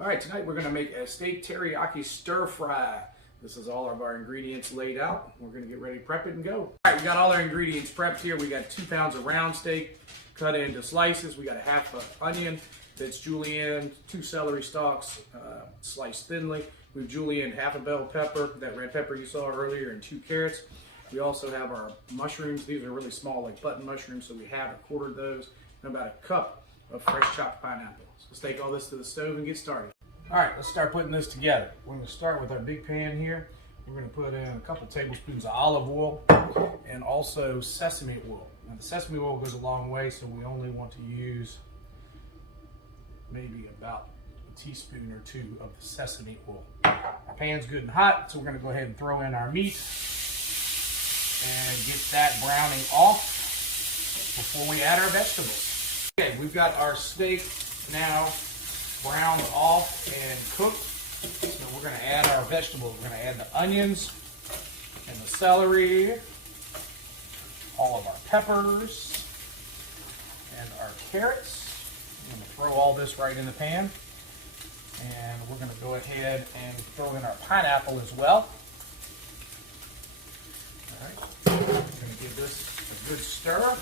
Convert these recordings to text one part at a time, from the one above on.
All right, tonight we're going to make a steak teriyaki stir-fry. This is all of our ingredients laid out. We're going to get ready to prep it and go. All right, we got all our ingredients prepped here. We got 2 pounds of round steak cut into slices. We got a half an onion that's julienne, 2 celery stalks sliced thinly. We've julienned half a bell pepper, that red pepper you saw earlier, and 2 carrots. We also have our mushrooms. These are really small, like button mushrooms, so we have quartered those, and about a cup of fresh chopped pineapple. So let's take all this to the stove and get started. All right, let's start putting this together. We're going to start with our big pan here. We're going to put in a couple tablespoons of olive oil and also sesame oil. Now the sesame oil goes a long way, so we only want to use maybe about a teaspoon or 2 of the sesame oil. Our pan's good and hot, so we're going to go ahead and throw in our meat and get that browning off before we add our vegetables. Okay, we've got our steak now browned off and cooked. So we're going to add our vegetables. We're going to add the onions and the celery, all of our peppers, and our carrots. I'm going to throw all this right in the pan. And we're going to go ahead and throw in our pineapple as well. All right, we're going to give this a good stir.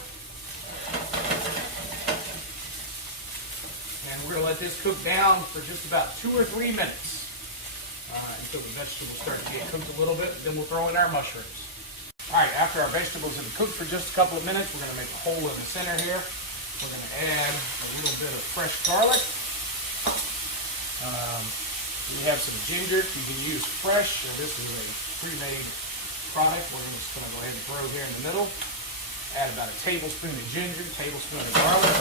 And we're going to let this cook down for just about 2 or 3 minutes until the vegetables start to get cooked a little bit. Then we'll throw in our mushrooms. All right, after our vegetables have cooked for just a couple of minutes, we're going to make a hole in the center here. We're going to add a little bit of fresh garlic. We have some ginger. You can use fresh, or this is a pre-made product. We're just going to go ahead and throw here in the middle. Add about a tablespoon of ginger, tablespoon of garlic.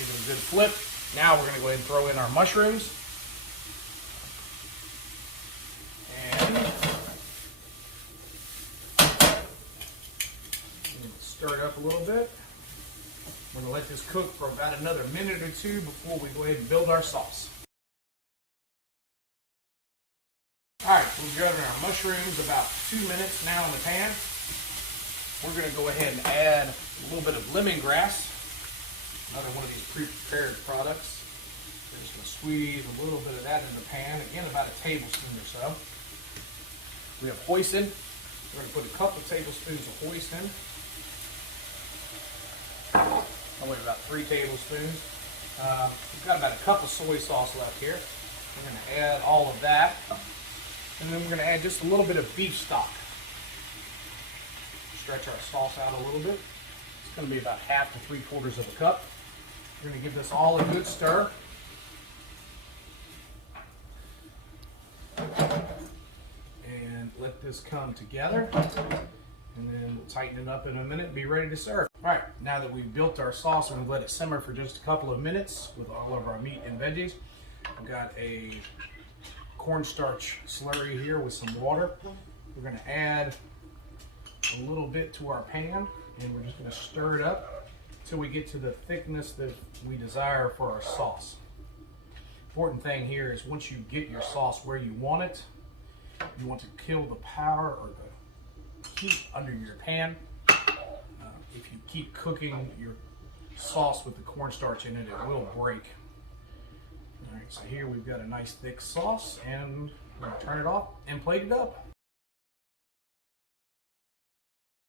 Give it a good flip. Now we're going to go ahead and throw in our mushrooms. And stir it up a little bit. We're going to let this cook for about another minute or 2 before we go ahead and build our sauce. Alright, we've got our mushrooms about 2 minutes now in the pan. We're going to go ahead and add a little bit of lemongrass. Another one of these pre-prepared products. We're just going to squeeze a little bit of that in the pan. Again, about a tablespoon or so. We have hoisin. We're going to put a couple tablespoons of hoisin. Probably about 3 tablespoons. We've got about a cup of soy sauce left here. We're going to add all of that. And then we're going to add just a little bit of beef stock. Stretch our sauce out a little bit. It's going to be about half to 3/4 of a cup. We're going to give this all a good stir. And let this come together. And then we'll tighten it up in a minute and be ready to serve. All right, now that we've built our sauce and we've let it simmer for just a couple of minutes with all of our meat and veggies, I've got a cornstarch slurry here with some water. We're going to add a little bit to our pan, and we're just going to stir it up until we get to the thickness that we desire for our sauce. Important thing here is once you get your sauce where you want it, you want to kill the power or the heat under your pan. If you keep cooking your sauce with the cornstarch in it, it will break. All right, so here we've got a nice thick sauce, and we're going to turn it off and plate it up.